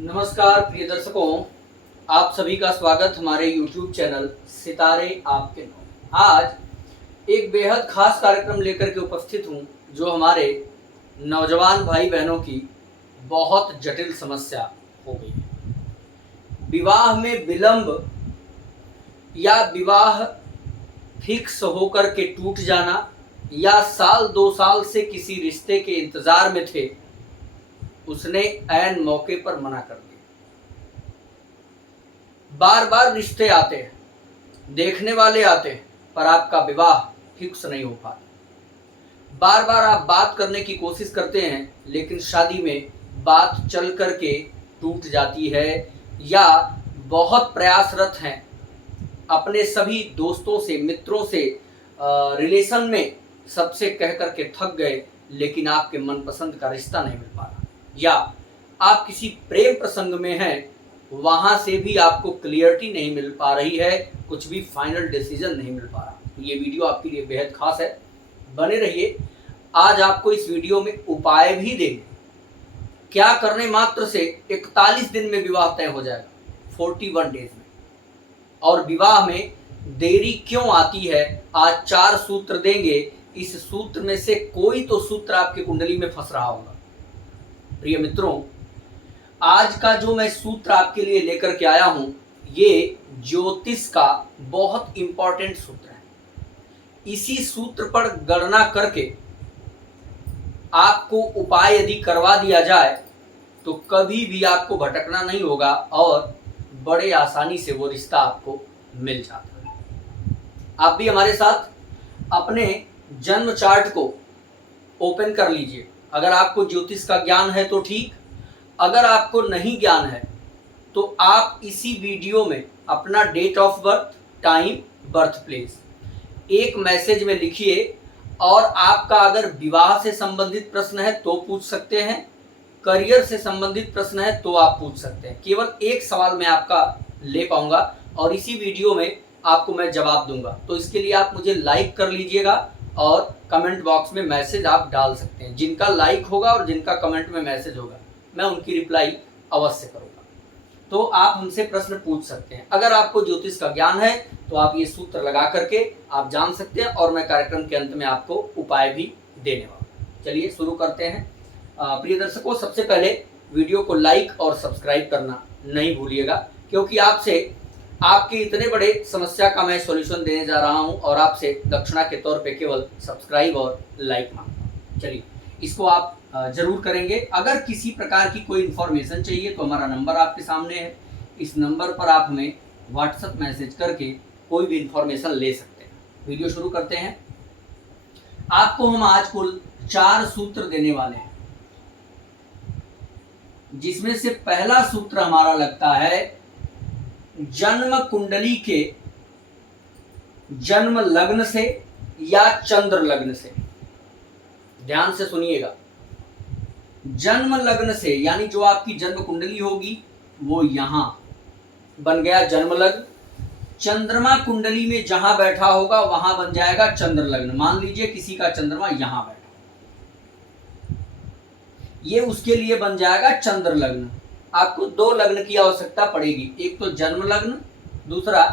नमस्कार प्रिय दर्शकों, आप सभी का स्वागत हमारे YouTube चैनल सितारे आपके नाम। आज एक बेहद खास कार्यक्रम लेकर के उपस्थित हूं जो हमारे नौजवान भाई बहनों की बहुत जटिल समस्या हो गई है। विवाह में विलंब या विवाह फिक्स होकर के टूट जाना या साल 2 साल से किसी रिश्ते के इंतजार में थे, उसने ऐन मौके पर मना कर दिया। बार बार रिश्ते आते हैं, देखने वाले आते हैं, पर आपका विवाह फिक्स नहीं हो पाता। बार बार आप बात करने की कोशिश करते हैं, लेकिन शादी में बात चल करके टूट जाती है, या बहुत प्रयासरत हैं, अपने सभी दोस्तों से, मित्रों से, रिलेशन में सबसे कह करके थक गए, लेकिन आपके मनपसंद का रिश्ता नहीं मिल पा रहा, या आप किसी प्रेम प्रसंग में हैं, वहां से भी आपको क्लियरिटी नहीं मिल पा रही है, कुछ भी फाइनल डिसीजन नहीं मिल पा रहा। ये वीडियो आपके लिए बेहद खास है, बने रहिए। आज आपको इस वीडियो में उपाय भी देंगे, क्या करने मात्र से 41 दिन में विवाह तय हो जाएगा, 41 डेज में। और विवाह में देरी क्यों आती है, आज 4 सूत्र देंगे। इस सूत्र में से कोई तो सूत्र आपकी कुंडली में फंस रहा होगा। प्रिय मित्रों, आज का जो मैं सूत्र आपके लिए लेकर के आया हूं, ये ज्योतिष का बहुत इंपॉर्टेंट सूत्र है। इसी सूत्र पर गणना करके आपको उपाय यदि करवा दिया जाए तो कभी भी आपको भटकना नहीं होगा और बड़े आसानी से वो रिश्ता आपको मिल जाता है। आप भी हमारे साथ अपने जन्म चार्ट को ओपन कर लीजिए। अगर आपको ज्योतिष का ज्ञान है तो ठीक, अगर आपको नहीं ज्ञान है तो आप इसी वीडियो में अपना date of birth, time, birth place एक मैसेज में लिखिए। और आपका अगर विवाह से संबंधित प्रश्न है तो पूछ सकते हैं, करियर से संबंधित प्रश्न है तो आप पूछ सकते हैं। केवल एक सवाल मैं आपका ले पाऊंगा और इसी वीडियो में आपको मैं जवाब दूंगा। तो इसके लिए आप मुझे लाइक कर लीजिएगा और कमेंट बॉक्स में मैसेज आप डाल सकते हैं। जिनका लाइक होगा और जिनका कमेंट में मैसेज होगा, मैं उनकी रिप्लाई अवश्य करूंगा। तो आप हमसे प्रश्न पूछ सकते हैं। अगर आपको ज्योतिष का ज्ञान है तो आप ये सूत्र लगा करके आप जान सकते हैं, और मैं कार्यक्रम के अंत में आपको उपाय भी देने वाला हूं। चलिए शुरू करते हैं। प्रिय दर्शकों, सबसे पहले वीडियो को लाइक और सब्सक्राइब करना नहीं भूलिएगा, क्योंकि आपसे आपके इतने बड़े समस्या का मैं सॉल्यूशन देने जा रहा हूं और आपसे दक्षिणा के तौर पे केवल सब्सक्राइब और लाइक मांगता हूं। चलिए, इसको आप जरूर करेंगे। अगर किसी प्रकार की कोई इन्फॉर्मेशन चाहिए तो हमारा नंबर आपके सामने है। इस नंबर पर आप हमें व्हाट्सएप मैसेज करके कोई भी इन्फॉर्मेशन ले सकते हैं। वीडियो शुरू करते हैं। आपको हम आज कुल 4 सूत्र देने वाले हैं, जिसमें से पहला सूत्र हमारा लगता है जन्म कुंडली के जन्म लग्न से या चंद्र लग्न से। ध्यान से सुनिएगा, जन्म लग्न से यानी जो आपकी जन्म कुंडली होगी वो यहां बन गया जन्म लग्न। चंद्रमा कुंडली में जहां बैठा होगा वहां बन जाएगा चंद्र लग्न। मान लीजिए किसी का चंद्रमा यहां बैठा, ये उसके लिए बन जाएगा चंद्र लग्न। आपको 2 लग्न की आवश्यकता पड़ेगी, एक तो जन्म लग्न, दूसरा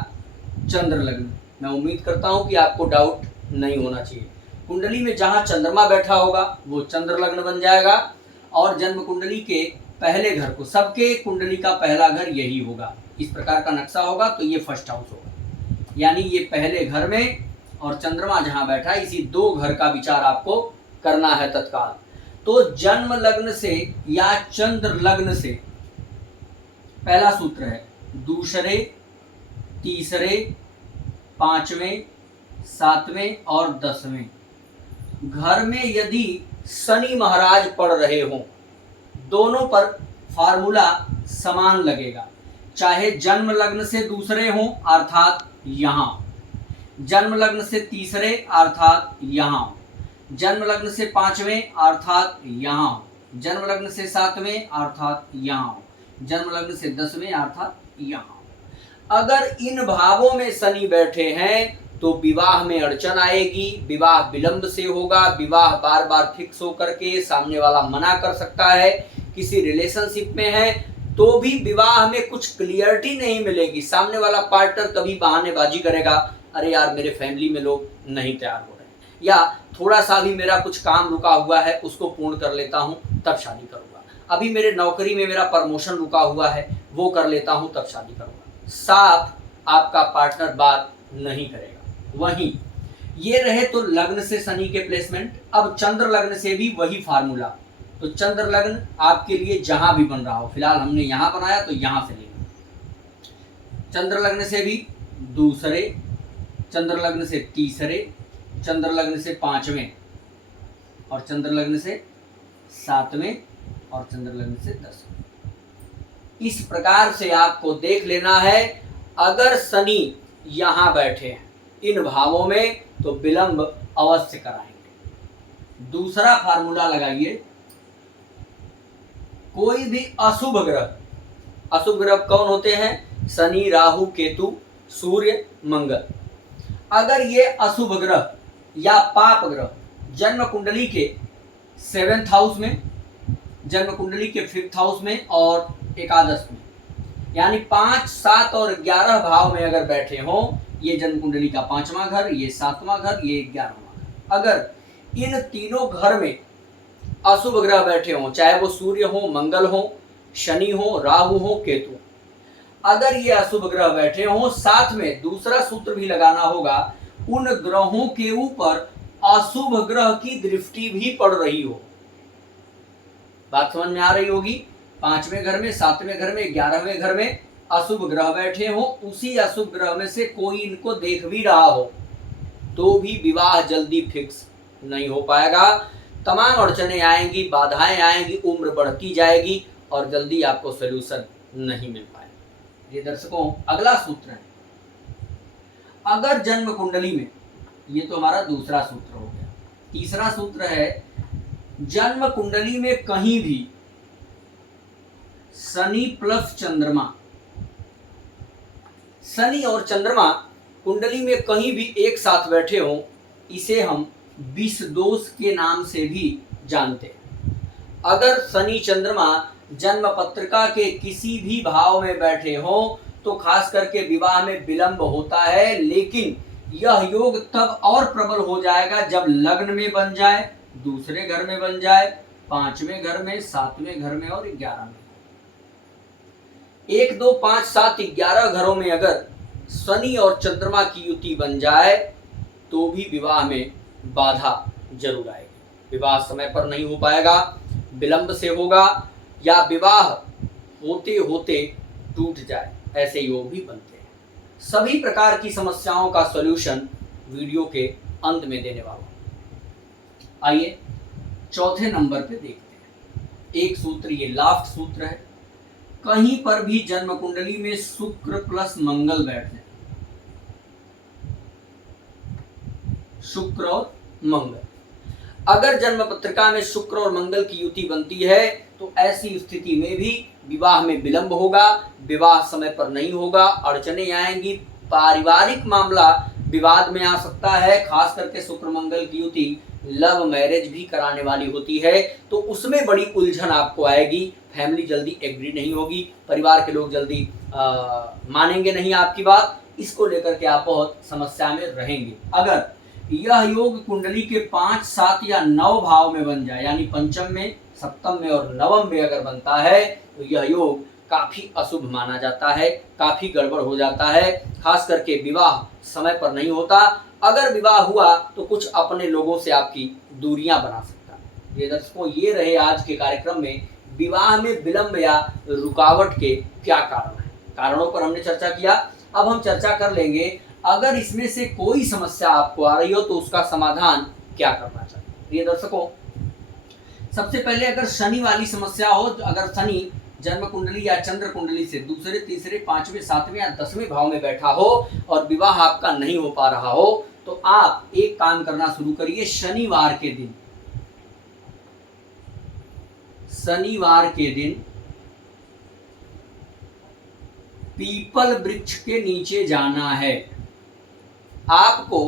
चंद्र लग्न। मैं उम्मीद करता हूं कि आपको डाउट नहीं होना चाहिए। कुंडली में जहां चंद्रमा बैठा होगा वो चंद्र लग्न बन जाएगा, और जन्म कुंडली के पहले घर को, सबके कुंडली का पहला घर यही होगा। इस प्रकार का नक्शा होगा तो ये फर्स्ट हाउस होगा, यानी ये पहले घर में, और चंद्रमा जहां बैठा है, इसी 2 घर का विचार आपको करना है तत्काल। तो जन्म लग्न से या चंद्र लग्न से पहला सूत्र है दूसरे, तीसरे, 5वें, 7वें और 10वें घर में यदि शनि महाराज पड़ रहे हों, दोनों पर फार्मूला समान लगेगा। चाहे जन्म लग्न से दूसरे हों अर्थात यहां, जन्म लग्न से तीसरे अर्थात यहां, जन्म लग्न से 5वें अर्थात यहां, जन्म लग्न से 7वें अर्थात यहां, जन्म लग्न से 10वें अर्थात यहां। अगर इन भावों में शनि बैठे हैं तो विवाह में अड़चन आएगी, विवाह विलंब से होगा, विवाह बार बार फिक्स होकर के सामने वाला मना कर सकता है। किसी रिलेशनशिप में है तो भी विवाह में कुछ क्लियरिटी नहीं मिलेगी। सामने वाला पार्टनर कभी बहानेबाजी करेगा, अरे यार मेरे फैमिली में लोग नहीं तैयार हो रहे हैं, या थोड़ा सा भी मेरा कुछ काम रुका हुआ है उसको पूर्ण कर लेता हूँ तब शादी करूँगा, अभी मेरे नौकरी में मेरा प्रमोशन रुका हुआ है वो कर लेता हूँ तब शादी करूँगा। साफ आपका पार्टनर बात नहीं करेगा। वहीं ये रहे तो लग्न से शनि के प्लेसमेंट। अब चंद्र लग्न से भी वही फार्मूला। तो चंद्र लग्न आपके लिए जहां भी बन रहा हो, फिलहाल हमने यहां बनाया तो यहां से लेंगे। चंद्र लग्न से भी दूसरे, चंद्र लग्न से तीसरे, चंद्र लग्न से पांचवें, और चंद्र लग्न से सातवें, और चंद्र लग्न से 10वें। इस प्रकार से आपको देख लेना है। अगर शनि यहां बैठे हैं इन भावों में तो विलंब अवश्य कराएंगे। दूसरा फार्मूला लगाइए, कोई भी अशुभ ग्रह, अशुभ ग्रह कौन होते हैं? शनि, राहु, केतु, सूर्य, मंगल। अगर ये अशुभ ग्रह या पाप ग्रह जन्म कुंडली के 7th हाउस में, जन्म कुंडली के 5th हाउस में और एकादश में, यानी 5, 7 और 11 भाव में अगर बैठे हों, ये जन्म कुंडली का 5वां घर, ये 7वां घर, ये 11वां घर, अगर इन तीनों घर में अशुभ ग्रह बैठे हों, चाहे वो सूर्य हो, मंगल हो, शनि हो, राहु हो, केतु, अगर ये अशुभ ग्रह बैठे हों, साथ में दूसरा सूत्र भी लगाना होगा, उन ग्रहों के ऊपर अशुभ ग्रह की दृष्टि भी पड़ रही हो। बात समझ में आ रही होगी। 5वें घर में, 7वें घर में, 11वें घर में अशुभ ग्रह बैठे हो, उसी अशुभ ग्रह में से कोई इनको देख भी रहा हो तो भी विवाह जल्दी फिक्स नहीं हो पाएगा। तमाम अड़चने आएंगी, बाधाएं आएंगी, उम्र बढ़ती जाएगी और जल्दी आपको सोल्यूशन नहीं मिल पाएगा। ये दर्शकों, अगला सूत्र है, अगर जन्म कुंडली में, ये तो हमारा दूसरा सूत्र हो गया। तीसरा सूत्र है, जन्म कुंडली में कहीं भी शनि प्लस चंद्रमा, शनि और चंद्रमा कुंडली में कहीं भी एक साथ बैठे हों, इसे हम विष दोष के नाम से भी जानते हैं। अगर शनि चंद्रमा जन्म पत्रिका के किसी भी भाव में बैठे हों तो खास करके विवाह में विलंब होता है, लेकिन यह योग तब और प्रबल हो जाएगा जब लग्न में बन जाए, दूसरे घर में बन जाए, 5वें घर में, 7वें घर में और 11 में। 1, 2, 5, 7, 11 घरों में अगर शनि और चंद्रमा की युति बन जाए तो भी विवाह में बाधा जरूर आएगी। विवाह समय पर नहीं हो पाएगा, विलंब से होगा, या विवाह होते होते टूट जाए, ऐसे योग भी बनते हैं। सभी प्रकार की समस्याओं का सॉल्यूशन वीडियो के अंत में देने वाला हूं। आइए चौथे नंबर पे देखते हैं। एक सूत्र, ये लास्ट सूत्र है, कहीं पर भी जन्म कुंडली में शुक्र प्लस मंगल बैठ जाए, शुक्र और मंगल, अगर जन्म पत्रिका में शुक्र और मंगल की युति बनती है तो ऐसी स्थिति में भी विवाह में विलंब होगा, विवाह समय पर नहीं होगा, अड़चने आएंगी, पारिवारिक मामला विवाद में आ सकता है। खास करके शुक्र मंगल की युति लव मैरिज भी कराने वाली होती है तो उसमें बड़ी उलझन आपको आएगी, फैमिली जल्दी एग्री नहीं होगी, परिवार के लोग जल्दी मानेंगे नहीं आपकी बात, इसको लेकर के आप बहुत समस्या में रहेंगे। अगर यह योग कुंडली के 5, 7 या 9 भाव में बन जाए, यानी पंचम में, सप्तम में और नवम में अगर बनता है तो यह योग काफी अशुभ माना जाता है, काफी गड़बड़ हो जाता है। खास करके विवाह समय पर नहीं होता, अगर विवाह हुआ तो कुछ अपने लोगों से आपकी दूरियां बना सकता है। ये दर्शकों, ये रहे आज के कार्यक्रम में विवाह में विलंब या रुकावट के क्या कारण हैं। कारणों पर हमने चर्चा किया, अब हम चर्चा कर लेंगे अगर इसमें से कोई समस्या आपको आ रही हो तो उसका समाधान क्या करना चाहिए। ये दर्शकों, सबसे पहले अगर शनि वाली समस्या हो, अगर शनि जन्म कुंडली या चंद्र कुंडली से दूसरे, तीसरे, 5वें, 7वें या 10वें भाव में बैठा हो और विवाह आपका नहीं हो पा रहा हो तो आप एक काम करना शुरू करिए। शनिवार के दिन, शनिवार के दिन पीपल वृक्ष के नीचे जाना है। आपको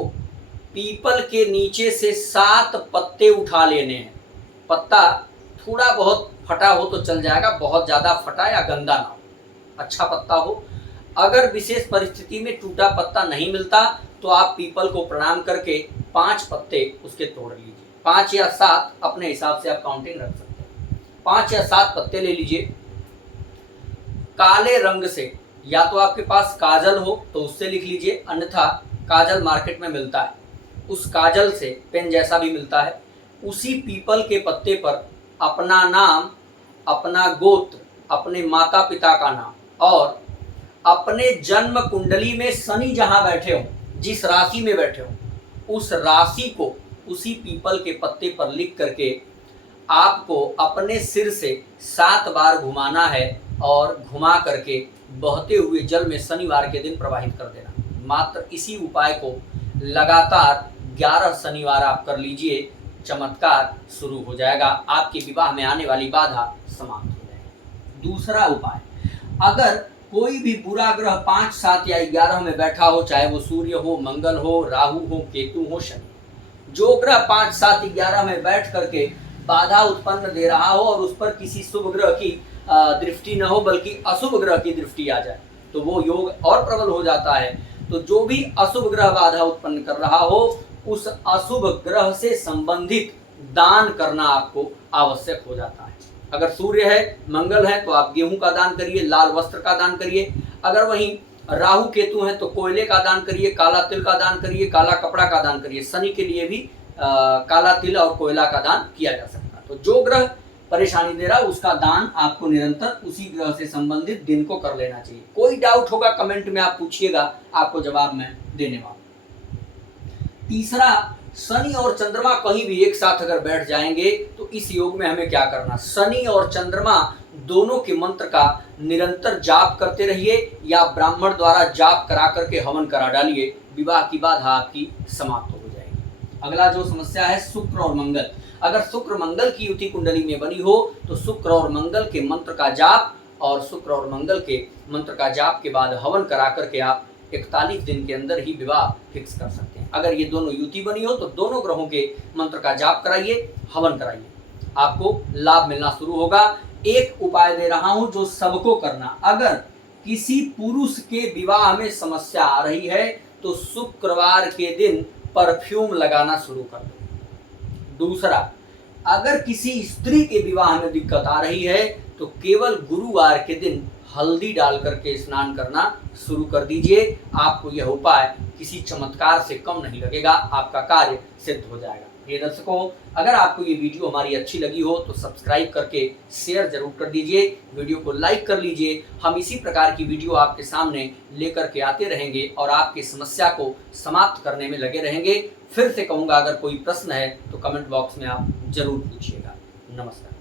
पीपल के नीचे से 7 पत्ते उठा लेने हैं। पत्ता थोड़ा बहुत फटा हो तो चल जाएगा, बहुत ज़्यादा फटा या गंदा ना हो, अच्छा पत्ता हो। अगर विशेष परिस्थिति में टूटा पत्ता नहीं मिलता तो आप पीपल को प्रणाम करके 5 पत्ते उसके तोड़ लीजिए, 5 या 7 अपने हिसाब से आप काउंटिंग रख सकते हैं। 5 या 7 पत्ते ले लीजिए। काले रंग से, या तो आपके पास काजल हो तो उससे लिख लीजिए, अन्यथा काजल मार्केट में मिलता है, उस काजल से पेन जैसा भी मिलता है, उसी पीपल के पत्ते पर अपना नाम, अपना गोत्र, अपने माता पिता का नाम और अपने जन्म कुंडली में शनि जहां बैठे हो, जिस राशि में बैठे हो, उस राशि को उसी पीपल के पत्ते पर लिख करके आपको अपने सिर से 7 बार घुमाना है और घुमा करके बहते हुए जल में शनिवार के दिन प्रवाहित कर देना। मात्र इसी उपाय को लगातार 11 शनिवार आप कर लीजिए, चमत्कार शुरू हो जाएगा, आपके विवाह में आने वाली बाधा समाप्त हो जाएगी। दूसरा उपाय, अगर कोई भी बुरा ग्रह 5, 7 या 11 में बैठा हो, चाहे वो सूर्य हो, मंगल हो, राहु हो, केतु हो, शनि, जो ग्रह 5, 7, 11 में बैठ करके बाधा उत्पन्न दे रहा हो और उस पर किसी शुभ ग्रह की दृष्टि न हो बल्कि अशुभ ग्रह की दृष्टि आ जाए तो वो योग और प्रबल हो जाता है। तो जो भी अशुभ ग्रह बाधा उत्पन्न कर रहा हो, उस अशुभ ग्रह से संबंधित दान करना आपको आवश्यक हो जाता है। अगर सूर्य है, मंगल है तो आप गेहूं का दान करिए, लाल वस्त्र का दान करिए। अगर वहीं राहु केतु है तो कोयले का दान करिए, काला तिल का दान करिए, काला कपड़ा का दान करिए। शनि के लिए भी काला तिल और कोयला का दान किया जा सकता है। तो जो ग्रह परेशानी दे रहा है उसका दान आपको निरंतर उसी ग्रह से संबंधित दिन को कर लेना चाहिए। कोई डाउट होगा कमेंट में आप पूछिएगा, आपको जवाब मैं देने वाला हूं। तीसरा, शनि और चंद्रमा कहीं भी एक साथ अगर बैठ जाएंगे तो इस योग में हमें क्या करना, शनि और चंद्रमा दोनों के मंत्र का निरंतर जाप करते रहिए या ब्राह्मण द्वारा जाप करा करके हवन करा डालिए, विवाह की बाधा आपकी समाप्त हो जाएगी। अगला जो समस्या है, शुक्र और मंगल। अगर शुक्र मंगल की युति कुंडली में बनी हो तो शुक्र और मंगल के मंत्र का जाप और शुक्र और मंगल के मंत्र का जाप के बाद हवन करा करके आप 41 दिन के अंदर ही विवाह फिक्स कर सकते हैं। अगर ये दोनों युति बनी हो तो दोनों ग्रहों के मंत्र का जाप कराइए, हवन कराइए, आपको लाभ मिलना शुरू होगा। एक उपाय दे रहा हूं जो सबको करना, अगर किसी पुरुष के विवाह में समस्या आ रही है तो शुक्रवार के दिन परफ्यूम लगाना शुरू कर दो। दूसरा, अगर किसी स्त्री के विवाह में दिक्कत आ रही है तो केवल गुरुवार के दिन हल्दी डाल करके स्नान करना शुरू कर दीजिए। आपको यह उपाय किसी चमत्कार से कम नहीं लगेगा, आपका कार्य सिद्ध हो जाएगा। प्रिय दर्शकों, अगर आपको ये वीडियो हमारी अच्छी लगी हो तो सब्सक्राइब करके शेयर जरूर कर दीजिए, वीडियो को लाइक कर लीजिए। हम इसी प्रकार की वीडियो आपके सामने लेकर के आते रहेंगे और आपकी समस्या को समाप्त करने में लगे रहेंगे। फिर से कहूँगा, अगर कोई प्रश्न है तो कमेंट बॉक्स में आप जरूर पूछिएगा। नमस्कार।